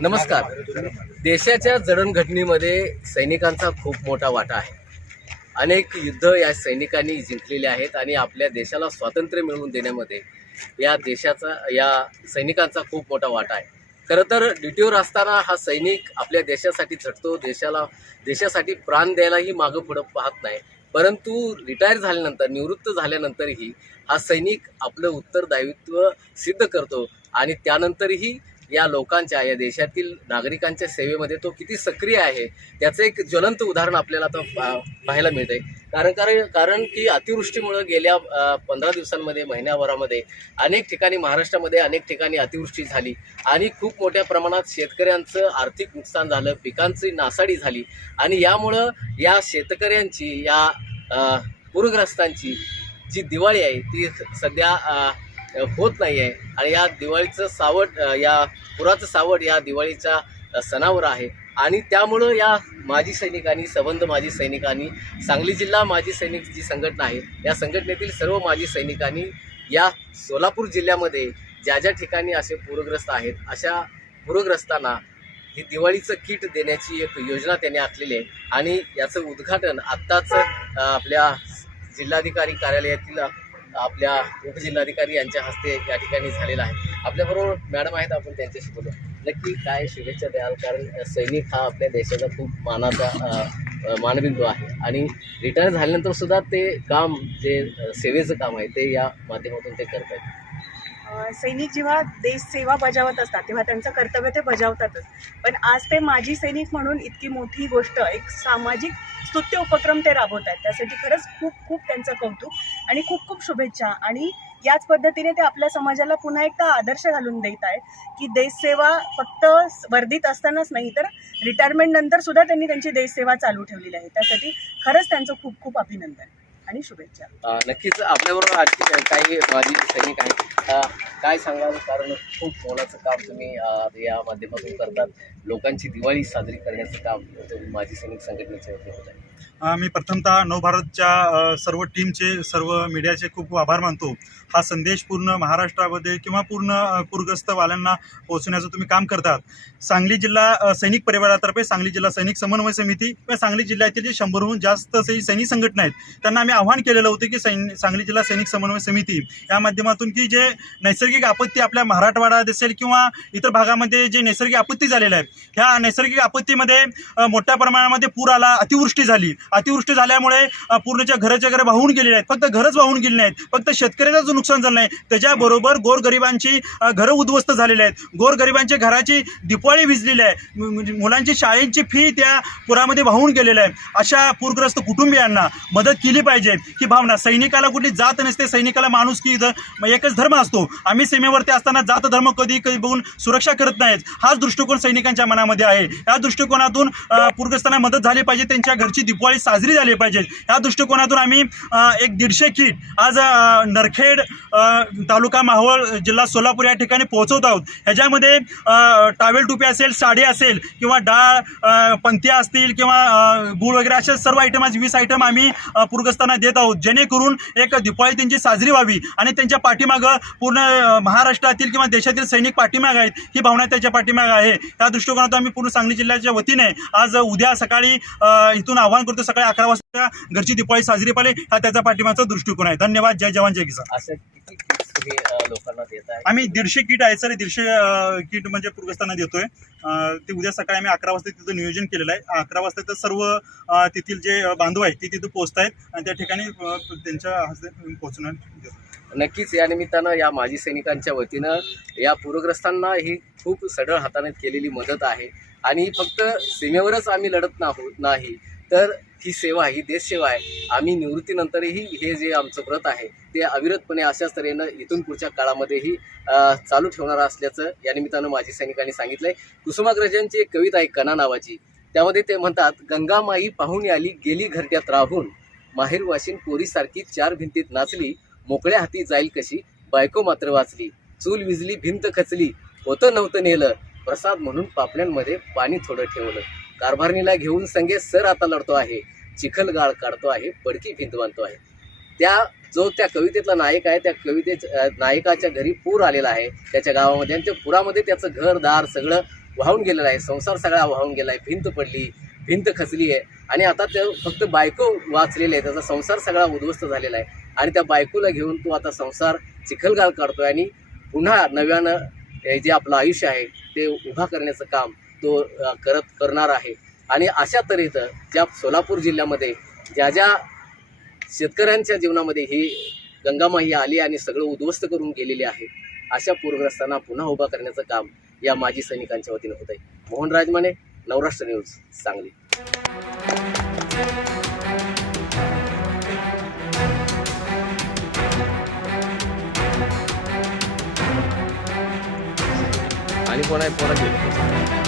नमस्कार. देशाच्या जडणघडणीमध्ये सैनिकांचा खूप मोठा वाटा आहे. अनेक युद्ध या सैनिकांनी जिंकलेले आहेत आणि आपल्या देशाला स्वातंत्र्य मिळवून देण्यामध्ये या देशाचा या सैनिकांचा खूप मोठा वाटा आहे. खरं तर ड्युटीवर असताना हा सैनिक आपल्या देशासाठी झटतो देशाला देशासाठी प्राण द्यायलाही मागं पुढं पाहत नाही. परंतु रिटायर झाल्यानंतर निवृत्त झाल्यानंतरही हा सैनिक आपलं उत्तरदायित्व सिद्ध करतो आणि त्यानंतरही या लोकांच्या या देशातील नागरिकांच्या सेवेमध्ये तो किती सक्रिय आहे त्याचं एक ज्वलंत उदाहरण आपल्याला आता पा- पाहायला मिळतंय. कारण कारण कारण की अतिवृष्टीमुळे गेल्या पंधरा दिवसांमध्ये महिन्याभरामध्ये अनेक ठिकाणी महाराष्ट्रामध्ये अनेक ठिकाणी अतिवृष्टी झाली आणि खूप मोठ्या प्रमाणात शेतकऱ्यांचं आर्थिक नुकसान झालं पिकांची नासाडी झाली आणि यामुळं या शेतकऱ्यांची या पूरग्रस्तांची जी दिवाळी आहे ती सध्या होत नाही आहे आणि या दिवाळीचं सावट या पुराचं सावट या दिवाळीच्या सणावर आहे. आणि त्यामुळं या माजी सैनिकांनी संबंध माजी सैनिकांनी सांगली जिल्हा माजी सैनिक जी संघटना आहे या संघटनेतील सर्व माजी सैनिकांनी या सोलापूर जिल्ह्यामध्ये ज्या ज्या ठिकाणी असे पूरग्रस्त आहेत अशा पूरग्रस्तांना ही दिवाळीचं किट देण्याची एक योजना त्यांनी आखलेली आहे. आणि याचं उद्घाटन आत्ताच आपल्या जिल्हाधिकारी कार्यालयातील आपल्या उपजिल्हाधिकारी यांच्या हस्ते या ठिकाणी झालेला आहे. आपल्याबरोबर मॅडम आहेत आपण त्यांच्याशी बोलू. नक्की काय शुभेच्छा द्याल? कारण सैनिक हा आपल्या देशाचा खूप मानाचा मानबिंदू आहे. आणि रिटायर झाल्यानंतर सुद्धा ते काम जे सेवेचं काम आहे ते या माध्यमातून ते करत आहेत सैनिक जेव्हा देश सेवा बजावत असतात तेव्हा त्यांचं कर्तव्य ते बजावतातच. पण आज ते माजी सैनिक म्हणून इतकी मोठी गोष्ट एक सामाजिक स्तुत्य उपक्रम ते राबवत आहेत त्यासाठी खरंच खूप खूप त्यांचं कौतुक आणि खूप खूप शुभेच्छा. आणि याच पद्धतीने ते आपल्या समाजाला पुन्हा एकदा आदर्श घालून देत आहेत की देशसेवा फक्त वर्धित असतानाच नाही तर रिटायरमेंट नंतर सुद्धा त्यांनी त्यांची देशसेवा चालू ठेवलेली आहे. त्यासाठी खरंच त्यांचं खूप खूप अभिनंदन. आणि शुभेच्छा. नक्कीच आपल्याबरोबर आजची काही- काही माजी सैनिक आहेत. काय सांगाल? कारण खूप मोलाचं काम तुम्ही या माध्यमातून करतात. लोकांची दिवाळी साजरी करण्याचं काम तुम्ही माजी सैनिक संघटनेच्या होत आहे. मी प्रथमतः नवभारतच्या सर्व टीमचे सर्व मीडियाचे खूप आभार मानतो. हा संदेश पूर्ण महाराष्ट्रामध्ये किंवा पूर्ण पूरग्रस्त वाल्यांना पोहोचण्याचं तुम्ही काम करतात. सांगली जिल्हा सैनिक परिवारातर्फे सांगली जिल्हा सैनिक समन्वय समिती किंवा सांगली जिल्ह्यातील जे शंभरहून जास्त सैनिक संघटना आहेत त्यांना आम्ही आव्हान केलेलं होतं की सैन सांगली जिल्हा सैनिक समन्वय समिती या माध्यमातून की जे नैसर्गिक आपत्ती आपल्या मराठवाडा असेल किंवा इतर भागामध्ये जे नैसर्गिक आपत्ती झालेल्या आहेत ह्या नैसर्गिक आपत्तीमध्ये मोठ्या प्रमाणामध्ये पूर आला अतिवृष्टी झाली. अतिवृष्टी झाल्यामुळे पूर्णच्या घराच्या घरं वाहून गेलेले आहेत फक्त घरच वाहून गेले नाहीत. फक्त शेतकऱ्याचं जो नुकसान झालं नाही त्याच्याबरोबर गोरगरिबांची घरं उद्ध्वस्त झालेली आहेत. गोरगरिबांच्या घराची दिपाळी विजलेली आहे. म्हणजे मुलांची शाळेची फी त्या पुरामध्ये वाहून गेलेल्या आहे. अशा पूरग्रस्त कुटुंबियांना मदत केली पाहिजे. ही भावना सैनिकाला कुठली जात नसते. सैनिकाला माणूस की एकच धर्म असतो. आम्ही सीमेवरती असताना जात धर्म कधी कधी बघून सुरक्षा करत नाहीत. हाच दृष्टिकोन सैनिकांच्या मनामध्ये आहे. या दृष्टिकोनातून पूरग्रस्तांना मदत झाली पाहिजे. त्यांच्या घरची दिवाळी साजरी झाली पाहिजे. या दृष्टिकोनातून आम्ही एक दीडशे किट आज नरखेड तालुका मावळ जिल्हा सोलापूर या ठिकाणी पोहोचवत आहोत. ह्याच्यामध्ये टावेल टुपी असेल साडी असेल किंवा डाळ पंथ्या असतील किंवा गुळ वगैरे अशा सर्व आयटम आज वीस आयटम आम्ही अ, पूरग्रस्तांना देत आहोत. जेणेकरून एक दिवाळी त्यांची साजरी व्हावी आणि त्यांच्या पाठीमागं पूर्ण महाराष्ट्रातील किंवा देशातील सैनिक पाठीमागं आहेत ही भावना त्याच्या पाठीमागं आहे. या दृष्टिकोनातून आम्ही पूर्ण सांगली जिल्ह्याच्या वतीने आज उद्या सकाळी इथून आवाहन करतो सकाळी अकरा वाजता. घरची दिवाळी साजरी पाहिजे हा त्याचा पाठीमागचा दृष्टिकोन आहे. धन्यवाद. जय जवान जय किसान. असं किती किट्स तुम्ही अ, लोकांना देत आहे? आम्ही दीडशे किट आहेत सर. दीडशे अ, किट म्हणजे पूरग्रस्तांना देतोय. अ, ते उद्या सकाळी आम्ही अकरा वाजता तिथं नियोजन केलेलं आहे. अकरा वाजता तर सर्व अ, तेथील जे बांधव आहेत ते तिथं पोहोचत आहेत. आणि त्या ठिकाणी अ, त्यांच्या हस्ते पोहोचणार देतो. नक्कीच या निमित्तानं या माजी सैनिकांच्या वतीनं या पूरग्रस्तांना ही खूप सढळ हाताने केलेली मदत आहे. आणि फक्त सीमेवरच आम्ही लढत नाहो नाही. तर ही सेवा ही देशसेवा आहे. आम्ही निवृत्तीनंतरही हे जे आमचं व्रत आहे ते अविरतपणे अशाच तऱ्हेनं इथून पुढच्या काळामध्येही चालू ठेवणार असल्याचं या निमित्तानं माजी सैनिकांनी सांगितलंय. कुसुमाग्रजांची एक कविता आहे कणा नावाची. त्यामध्ये ते म्हणतात गंगामाई पाहुणी आली गेली घरट्यात राहून. माहेर वाशिन पोरीसारखी चार भिंतीत नाचली. मोकळ्या हाती जाईल कशी बायको मात्र वाचली. चूल विजली भिंत खचली. होतं नव्हतं नेलं. प्रसाद म्हणून पापण्यांमध्ये पाणी थोडं ठेवलं. कारभारणीला घेऊन संगे सर आता लढतो आहे चिखल गाळ काढतो आहे पडकी भिंत बांधतो आहे. त्या जो त्या कवितेतला नायक आहे त्या कविते नायकाच्या घरी पूर आलेला आहे त्याच्या गावामध्ये. आणि त्या पुरामध्ये त्याचं घर दार सगळं वाहून गेलेलं आहे. संसार सगळा वाहून गेला आहे भिंत पडली भिंत खचली आहे. आणि आता ते फक्त बायको वाचलेली आहे त्याचा संसार सगळा उद्ध्वस्त झालेला आहे. आणि त्या बायकोला घेऊन तो आता संसार चिखलगाळ काढतोय आणि पुन्हा नव्यानं जे आपलं आयुष्य आहे ते उभा करण्याचं काम तो करत करणार आहे. आणि अशा तऱ्हेचं ज्या सोलापूर जिल्ह्यामध्ये ज्या ज्या शेतकऱ्यांच्या जीवनामध्ये ही गंगामाई आली आणि सगळं उद्ध्वस्त करून गेलेली आहे अशा पूरग्रस्तांना पुन्हा उभा करण्याचं काम या माजी सैनिकांच्या वतीनं होत आहे मोहन राजमाने नवराष्ट्र न्यूज सांगली. आणि कोणा आहे?